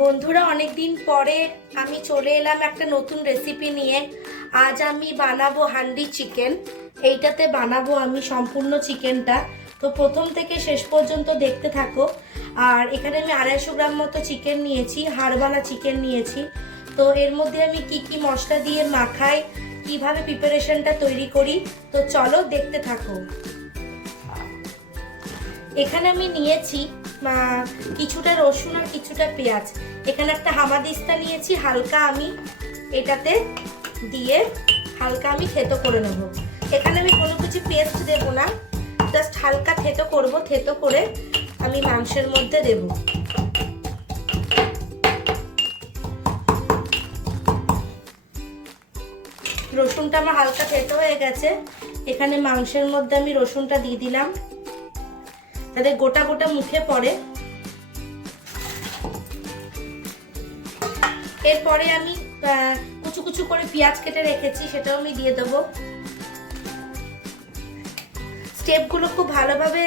বন্ধুরা, অনেক দিন পরে আমি চলে এলাম একটা নতুন রেসিপি নিয়ে। আজ আমি বানাবো হান্ডি চিকেন। এইটাতে বানাবো আমি সম্পূর্ণ চিকেনটা। তো প্রথম থেকে শেষ পর্যন্ত দেখতে থাকো। আর এখানে আমি 250 গ্রাম মতো চিকেন নিয়েছি, হাড়ওয়ালা চিকেন নিয়েছি। তো এর মধ্যে আমি কি কি মশলা দিয়ে মাখাই, কিভাবে প্রিপারেশনটা তৈরি করি, তো চলো দেখতে থাকো। এখানে আমি নিয়েছি কিছুটা রসুন আর কিছুটা পেঁয়াজ। এখানে একটা হামাদিস্তা নিয়েছি, হালকা আমি এটাতে দিয়ে হালকা আমি থেতো করে নেব। এখানে আমি কোনো কিছু পেস্ট দেবো না, জাস্ট হালকা থেতো করব। থেতো করে আমি মাংসের মধ্যে দেব। রসুনটা আমার হালকা থেতো হয়ে গেছে। এখানে মাংসের মধ্যে আমি রসুনটা দিয়ে দিলাম, যাতে গোটা গোটা মুখে পড়ে। এরপরে আমি কুচু কুচু করে পেঁয়াজ কেটে রেখেছি, সেটাও আমি দিয়ে দেবো। স্টেপগুলো খুব ভালোভাবে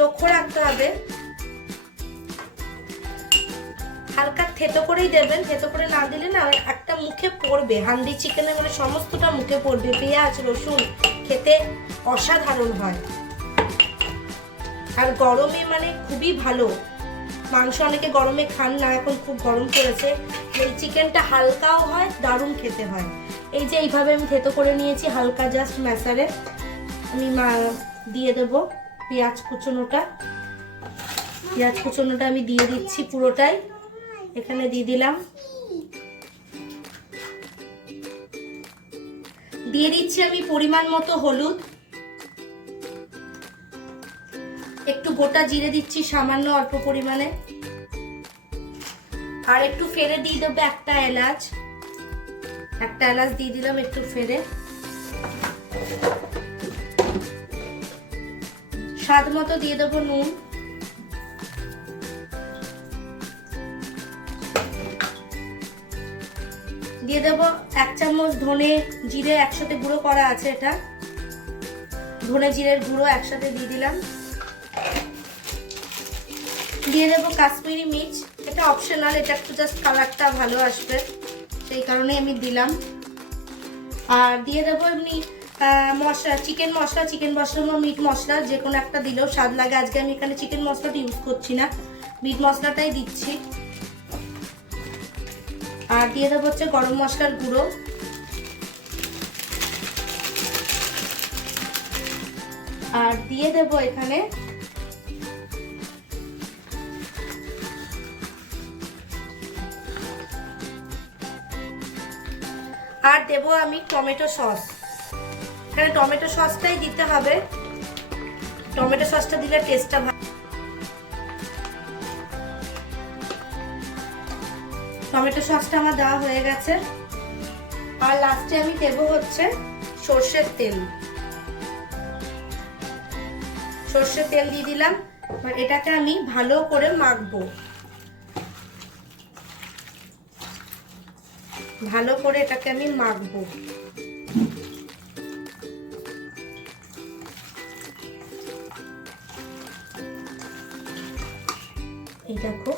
লক্ষ্য রাখতে হবে। হালকা থেতো করেই দেবেন, থেতো করে না দিলে না একটা মুখে পড়বে। হান্ডি চিকেনে মানে সমস্তটা মুখে পড়বে। পেঁয়াজ রসুন খেতে অসাধারণ হয়, আর গরমে মানে খুবই ভালো। মাংস অনেকে গরমে খান না, এখন খুব গরম পড়েছে। এই চিকেনটা হালকাও হয়, দারুণ খেতে হয়। এই যে এইভাবে আমি থেতো করে নিয়েছি, হালকা জাস্ট ম্যাশারে আমি দিয়ে দেব পেঁয়াজ কুচনোটা। পেঁয়াজ কুচনোটা আমি দিয়ে দিচ্ছি পুরোটাই, এখানে দিয়ে দিলাম। দিয়ে দিচ্ছি আমি পরিমাণ মতো হলুদ, একটু গোটা জিরে দিচ্ছি সামান্য অল্প পরিমাণে, আর একটু ফেরে দিয়ে দেবো একটা এলাচ। একটা এলাচ দিয়ে দিলাম একটু ফেরে। স্বাদ মতো দিয়ে দেবো নুন। দিয়ে দেবো 1 চামচ ধনে জিরে একসাথে গুঁড়ো করা আছে, এটা ধনে জিরের গুঁড়ো একসাথে দিয়ে দিলাম। দিয়ে দেবো কাশ্মীরি মির্চ, এটা অপশনাল, এটা একটু জাস্ট কালারটা ভালো আসবে সেই কারণে আমি দিলাম। আর দিয়ে দেবো এমনি মশলা, চিকেন মশলা, চিকেন মশলা মিট মশলা যে কোনো একটা দিলেও স্বাদ লাগে। আজকে আমি এখানে চিকেন মশলাটা ইউজ করছি না, মিট মশলাটাই দিচ্ছি। আর দিয়ে দেবো হচ্ছে গরম মশলার গুঁড়ো। আর দিয়ে দেবো এখানে আর দেবো আমি টমেটো সস। এখানে টমেটো সসটাই দিতে হবে, টমেটো সসটা দিলে টেস্টটা ভালো। টমেটো সসটা আমার দেওয়া হয়ে গেছে। আর লাস্টে আমি দেবো হচ্ছে সর্ষের তেল। সর্ষের তেল দিয়ে দিলাম। এটাকে আমি ভালো করে মাখবো, ভালো করে এটাকে আমি মাখবো। এই দেখো,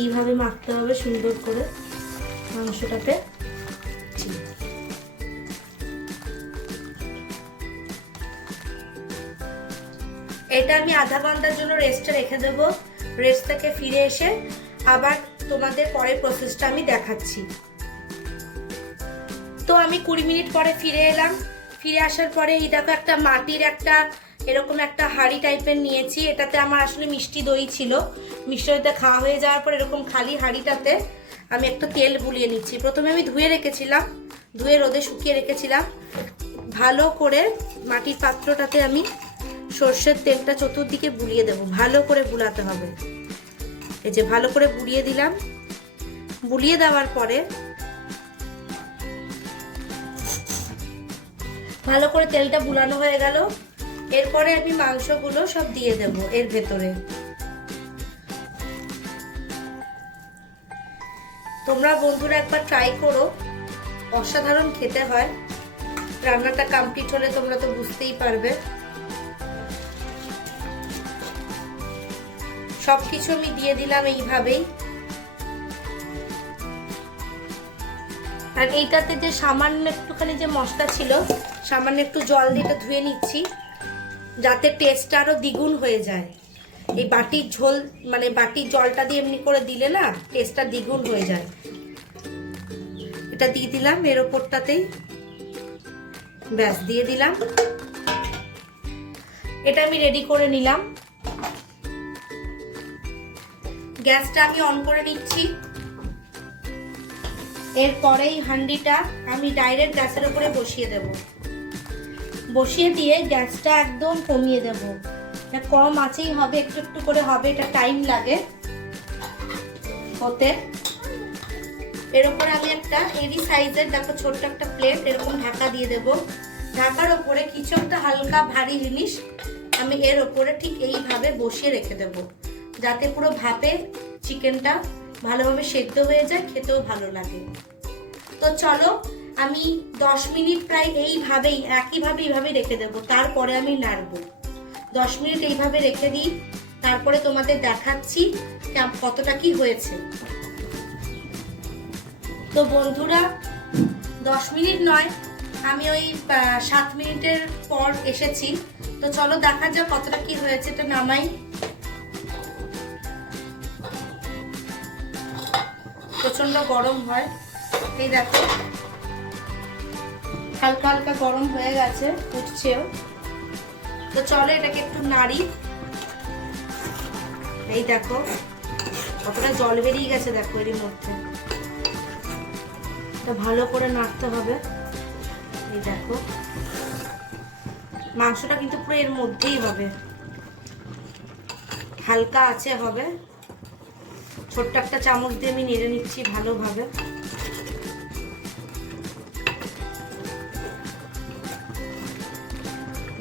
এইভাবে মাখতে হবে সুন্দর করে মাংসটাতে। এটা আমি আধা ঘন্টার জন্য রেস্টে রেখে দেবো। রেস্ট থেকে ফিরে এসে আবার তোমাদের পরে প্রসেসটা আমি দেখাচ্ছি। তো আমি 20 মিনিট পরে ফিরে এলাম। ফিরে আসার পরে এই দেখো, একটা মাটির একটা এরকম একটা হাঁড়ি টাইপের নিয়েছি। এটাতে আমার আসলে মিষ্টি দই ছিল। মিষ্টি দইটা খাওয়া হয়ে যাওয়ার পর এরকম খালি হাঁড়িটাতে আমি একটা তেল বুলিয়ে নিচ্ছি। প্রথমে আমি ধুয়ে রেখেছিলাম, ধুয়ে রোদে শুকিয়ে রেখেছিলাম। ভালো করে মাটির পাত্রটাতে আমি সর্ষের তেলটা চতুর্দিকে বুলিয়ে দেবো। ভালো করে বুলাতে হবে। এই যে ভালো করে বুলিয়ে দিলাম। বুলিয়ে দেওয়ার পরে ভালো করে তেলটা বুলানো হয়ে গেল। এরপরে আমি মাংসগুলো সব দিয়ে দেব এর ভেতরে। তোমরা বন্ধুরা একবার ট্রাই করো, অসাধারণ খেতে হয়। রান্নাটা কমপ্লিট হলে তোমরা তো বুঝতেই পারবে। সব কিছু আমি দিয়ে দিলাম এইভাবেই। আর এইটাতে যে সামান্য একটুখানি যে মশলা ছিল, সামান্য একটু জল দিয়ে এটা ধুয়ে নিচ্ছি, যাতে টেস্টটা আরো দ্বিগুণ হয়ে যায়। এই বাটির ঝোল মানে বাটির জলটা দিয়ে এমনি করে দিলে না টেস্টটা দ্বিগুণ হয়ে যায়। এটা দিয়ে দিলাম এর ওপরটাতেই, ব্যাস দিয়ে দিলাম। এটা আমি রেডি করে নিলাম। গ্যাসটা আমি অন করে নিচ্ছি। এরপরেই হান্ডিটা আমি ডাইরেক্ট গ্যাসের উপরে বসিয়ে দেব। বসিয়ে দিয়ে গ্যাসটা একদম কমিয়ে দেব। এটা কম আঁচেই হবে, একটু একটু করে হবে, এটা টাইম লাগে হতে। এর উপরে আমি একটা এরি সাইজের দেখো ছোট্ট একটা প্লেট এরকম ঢাকা দিয়ে দেব। ঢাকার ওপরে কিছু একটা হালকা ভারী জিনিস আমি এর ওপরে ঠিক এইভাবে বসিয়ে রেখে দেব, যাতে পুরো ভাপে চিকেনটা ভালোভাবে সেদ্ধ হয়ে যায়, খেতেও ভালো লাগে। তো চলো আমি 10 মিনিট প্রায় এইভাবেই এইভাবেই রেখে দেবো। তারপরে আমি নাড়বো। 10 মিনিট এইভাবে রেখে দিই, তারপরে তোমাদের দেখাচ্ছি কতটা কি হয়েছে। তো বন্ধুরা 10 মিনিট নয়, আমি ওই 7 মিনিটের পর এসেছি। তো চলো দেখা যাক কতটা কি হয়েছে। এটা নামাই। প্রচন্ড গরম হয়, এই দেখো হালকা হালকা গরম হয়ে গেছে, উঠছেও। তো চলো এটাকে একটু নাড়ি। এই দেখো কতটা জল বেরিয়ে গেছে, দেখো এর মধ্যে। এটা ভালো করে নাড়তে হবে। এই দেখো মাংসটা কিন্তু পুরো এর মধ্যেই হবে, হালকা আছে হবে। ছোট্ট একটা চামচ দিয়ে আমি নেড়ে নিচ্ছি ভালোভাবে।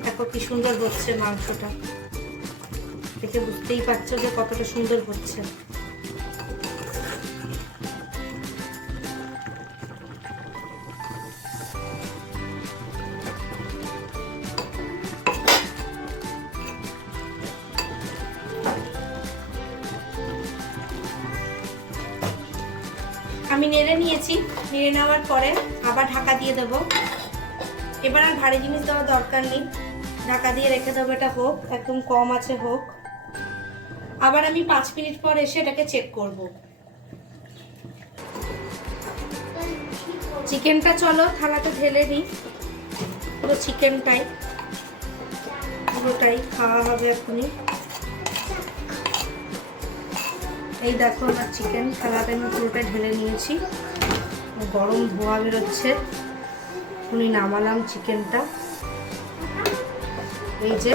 দেখো কি সুন্দর হচ্ছে মাংসটা, দেখে বুঝতেই পারছো যে কতটা সুন্দর হচ্ছে। আমি নেড়ে নিয়েছি। নেড়ে নেওয়ার পরে আবার ঢাকা দিয়ে দেবো। এবার আর ভারী জিনিস দেওয়ার দরকার নেই, ঢাকা দিয়ে রেখে দেবো। এটা হোক, একদম কম আছে হোক। আবার আমি 5 মিনিট পর এসে এটাকে চেক করব। চিকেনটা চলো থালাতে ঢেলে নিই। পুরো চিকেনটাই পুরোটাই খাওয়া হবে এখনই। এই দেখো আমার চিকেন থালাতে আমি পুরোটা ঢেলে নিয়েছি। গরম ধোয়া বেরোচ্ছে। উনি নামালাম চিকেনটা। এই যে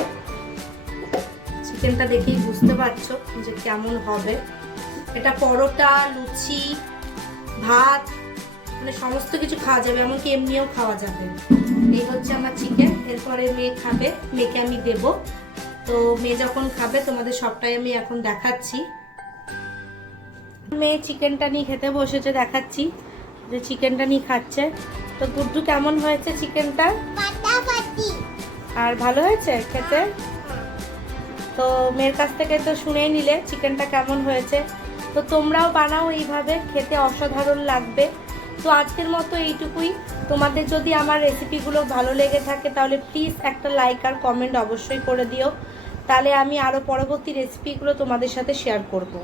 চিকেনটা দেখেই বুঝতে পারছো যে কেমন হবে। এটা পরোটা, লুচি, ভাত মানে সমস্ত কিছু খাওয়া যাবে, এমনকি এমনিও খাওয়া যাবে। এই হচ্ছে আমার চিকেন। এরপরে মেয়ে খাবে, মেয়েকে আমি দেব। তো মেয়ে যখন খাবে তোমাদের সবটাই আমি এখন দেখাচ্ছি। মেয়ে চিকেনটা নিয়ে খেতে বসেছে, দেখাচ্ছি যে চিকেনটা নিয়ে খাচ্ছে। তো গুড্ডু কেমন হয়েছে চিকেনটা? আর ভালো হয়েছে খেতে? তো মেয়ের কাছ থেকে তো শুনেই নিলে চিকেনটা কেমন হয়েছে। তো তোমরাও বানাও এইভাবে, খেতে অসাধারণ লাগবে। তো আজকের মতো এইটুকুই। তোমাদের যদি আমার রেসিপিগুলো ভালো লেগে থাকে তাহলে প্লিজ একটা লাইক আর কমেন্ট অবশ্যই করে দিও, তাহলে আমি আরও পরবর্তী রেসিপিগুলো তোমাদের সাথে শেয়ার করব।